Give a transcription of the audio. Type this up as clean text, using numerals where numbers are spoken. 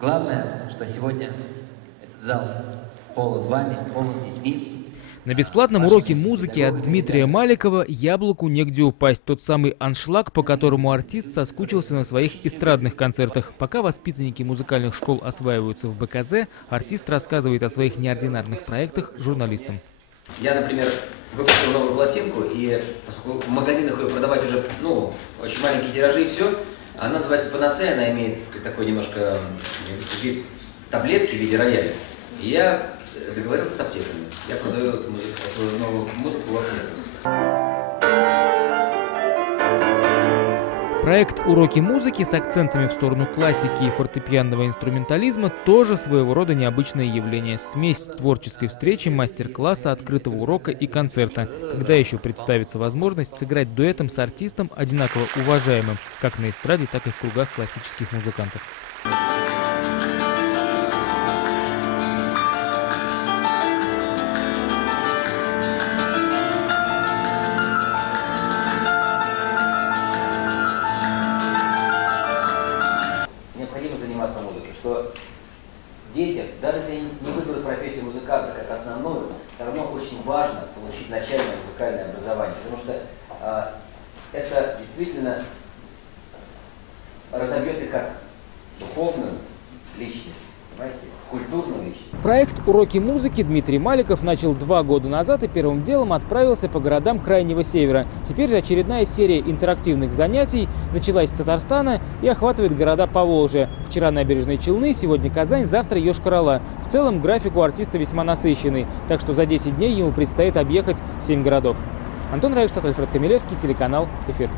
Главное, что сегодня этот зал полон вами, полон детьми. На бесплатном уроке музыки от Дмитрия Маликова яблоку негде упасть. Тот самый аншлаг, по которому артист соскучился на своих эстрадных концертах. Пока воспитанники музыкальных школ осваиваются в БКЗ, артист рассказывает о своих неординарных проектах журналистам. Я, например, выпустил новую пластинку, и поскольку в магазинах ее продавать уже, очень маленькие тиражи и все, она называется «Панацея», она имеет такой немножко вид таблетки в виде рояля. И я договорился с аптеками. Я продаю свою новую музыку в аптеках. Проект «Уроки музыки» с акцентами в сторону классики и фортепианного инструментализма тоже своего рода необычное явление. Смесь творческой встречи, мастер-класса, открытого урока и концерта. Когда еще представится возможность сыграть дуэтом с артистом, одинаково уважаемым как на эстраде, так и в кругах классических музыкантов. Необходимо заниматься музыкой, что детям, даже если они не выберут профессию музыканта как основную, все равно очень важно получить начальное музыкальное образование, потому что это действительно разовьет их как духовную личность, понимаете, культурную личность. Проект «Уроки музыки» Дмитрий Маликов начал 2 года назад и первым делом отправился по городам Крайнего Севера. Теперь очередная серия интерактивных занятий началась с Татарстана и охватывает города Поволжья. Вчера Набережные Челны, сегодня Казань, завтра Йошкар-Олы. В целом график у артиста весьма насыщенный, так что за 10 дней ему предстоит объехать 7 городов. Антон Райхштадт, Альфред Камилевский, телеканал «Эфир».